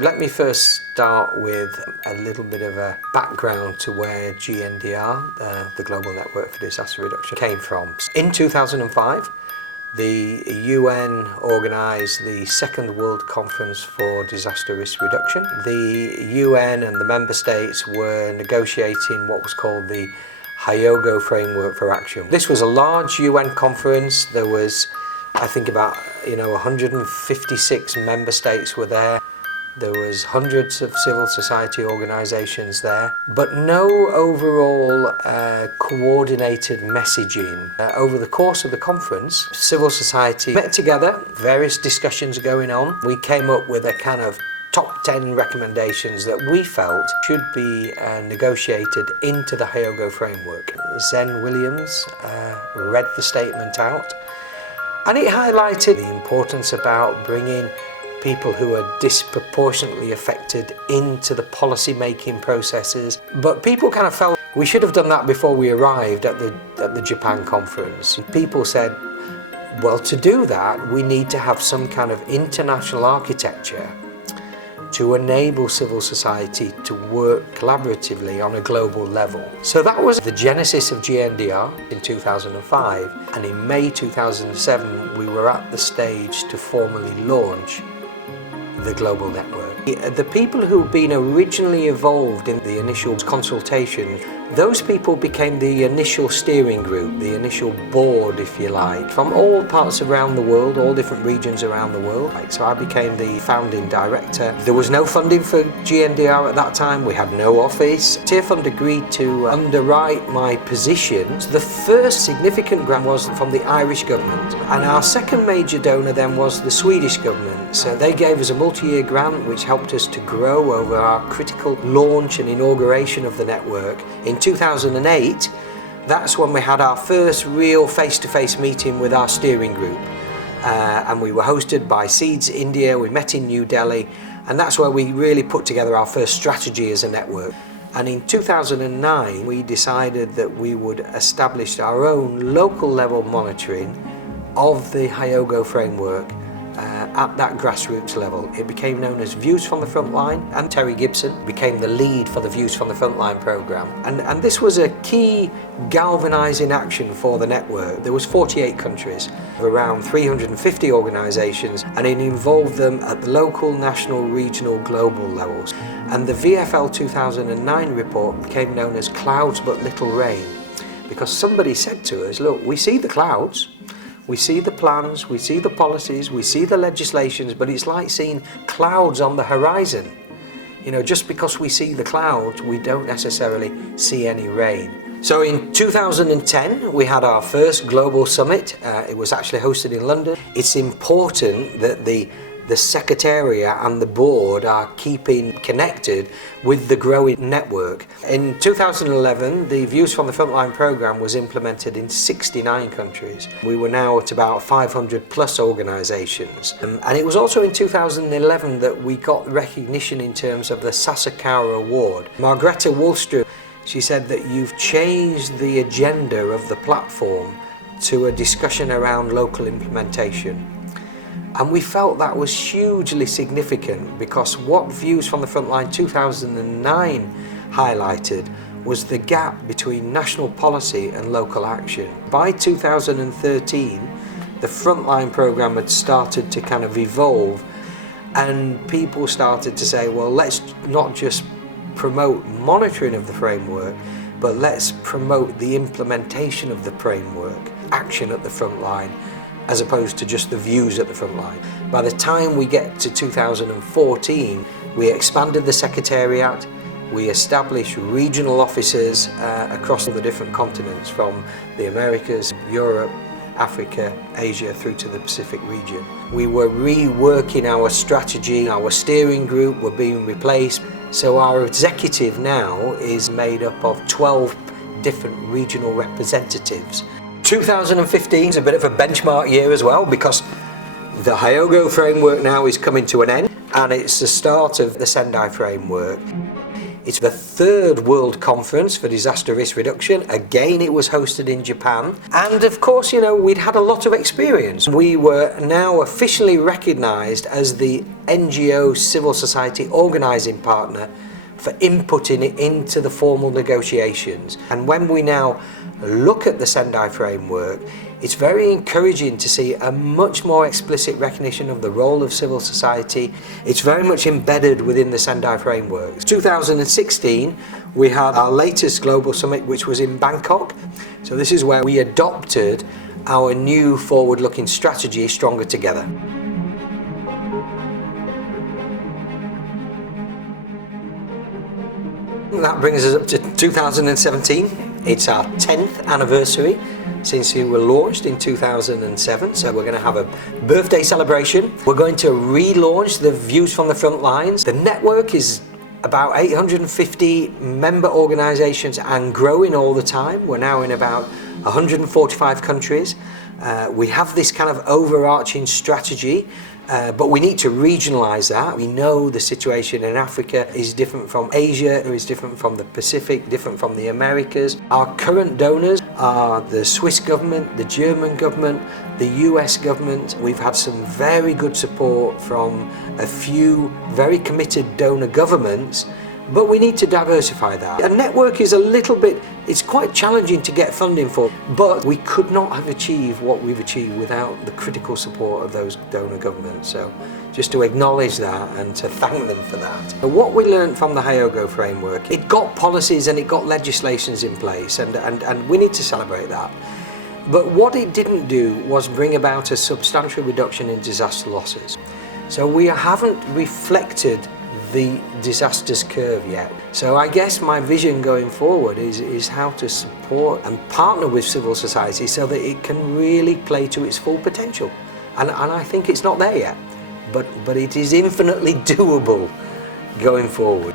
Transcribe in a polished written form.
Let me first start with a little bit of a background to where GNDR, the Global Network for Disaster Reduction, came from. In 2005, the UN organised the Second World Conference for Disaster Risk Reduction. The UN and the member states were negotiating what was called the Hyogo Framework for Action. This was a large UN conference. There was, I think, about 156 member states were there. There was hundreds of civil society organisations there, but no overall coordinated messaging. Over the course of the conference, civil society met together, various discussions going on. We came up with a kind of top 10 recommendations that we felt should be negotiated into the Hyogo framework. Zen Williams read the statement out, and it highlighted the importance about bringing people who are disproportionately affected into the policy making processes. But people kind of felt we should have done that before we arrived at the Japan conference. People said, well, to do that we need to have some kind of international architecture to enable civil society to work collaboratively on a global level. So that was the genesis of GNDR in 2005, and in May 2007 we were at the stage to formally launch the global network. The people who've been originally involved in the initial consultation, those people became the initial steering group, the initial board, if you like, from all parts around the world, all different regions around the world. So I became the founding director. There was no funding for GNDR at that time. We had no office. Tearfund agreed to underwrite my positions. The first significant grant was from the Irish government, and our second major donor then was the Swedish government. So they gave us a multi-year grant which helped us to grow over our critical launch and inauguration of the network. In 2008, that's when we had our first real face-to-face meeting with our steering group, and we were hosted by Seeds India. We met in New Delhi, and that's where we really put together our first strategy as a network. And in 2009 we decided that we would establish our own local level monitoring of the Hyogo framework at that grassroots level. It became known as Views from the Frontline, and Terry Gibson became the lead for the Views from the Frontline programme. And this was a key galvanising action for the network. There was 48 countries, around 350 organisations, and it involved them at the local, national, regional, global levels. And the VFL 2009 report became known as Clouds But Little Rain, because somebody said to us, look, we see the clouds, we see the plans, we see the policies, we see the legislations, but it's like seeing clouds on the horizon. Just because we see the clouds, we don't necessarily see any rain. So in 2010, we had our first global summit. It was actually hosted in London. It's important that the Secretariat and the board are keeping connected with the growing network. In 2011, the Views from the Frontline programme was implemented in 69 countries. We were now at about 500 plus organisations. And it was also in 2011 that we got recognition in terms of the Sasakawa Award. Margrethe Wallström, she said that you've changed the agenda of the platform to a discussion around local implementation. And we felt that was hugely significant, because what Views from the Frontline 2009 highlighted was the gap between national policy and local action. By 2013, the Frontline programme had started to kind of evolve, and people started to say, well, let's not just promote monitoring of the framework, but let's promote the implementation of the framework, action at the front line, as opposed to just the views at the front line. By the time we get to 2014, we expanded the Secretariat, we established regional offices across the different continents, from the Americas, Europe, Africa, Asia, through to the Pacific region. We were reworking our strategy, our steering group were being replaced, so our executive now is made up of 12 different regional representatives. 2015 is a bit of a benchmark year as well, because the Hyogo framework now is coming to an end, and it's the start of the Sendai framework. It's the third World Conference for Disaster Risk Reduction. Again, it was hosted in Japan. And of course, we'd had a lot of experience. We were now officially recognized as the NGO civil society organizing partner for inputting it into the formal negotiations. And when we now look at the Sendai framework, it's very encouraging to see a much more explicit recognition of the role of civil society. It's very much embedded within the Sendai framework. 2016, we had our latest global summit, which was in Bangkok. So this is where we adopted our new forward-looking strategy, Stronger Together. That brings us up to 2017. It's our 10th anniversary since we were launched in 2007, so we're going to have a birthday celebration. We're going to relaunch the Views from the Front Lines. The network is about 850 member organisations and growing all the time. We're now in about 145 countries. We have this kind of overarching strategy, but we need to regionalise that. We know the situation in Africa is different from Asia, is different from the Pacific, different from the Americas. Our current donors are the Swiss government, the German government, the US government. We've had some very good support from a few very committed donor governments, but we need to diversify that. A network is it's quite challenging to get funding for, but we could not have achieved what we've achieved without the critical support of those donor governments. So just to acknowledge that and to thank them for that. What we learned from the Hyogo framework, it got policies and it got legislations in place, and we need to celebrate that. But what it didn't do was bring about a substantial reduction in disaster losses. So we haven't reflected the disasters curve yet. So I guess my vision going forward is how to support and partner with civil society so that it can really play to its full potential. And I think it's not there yet, but it is infinitely doable going forward.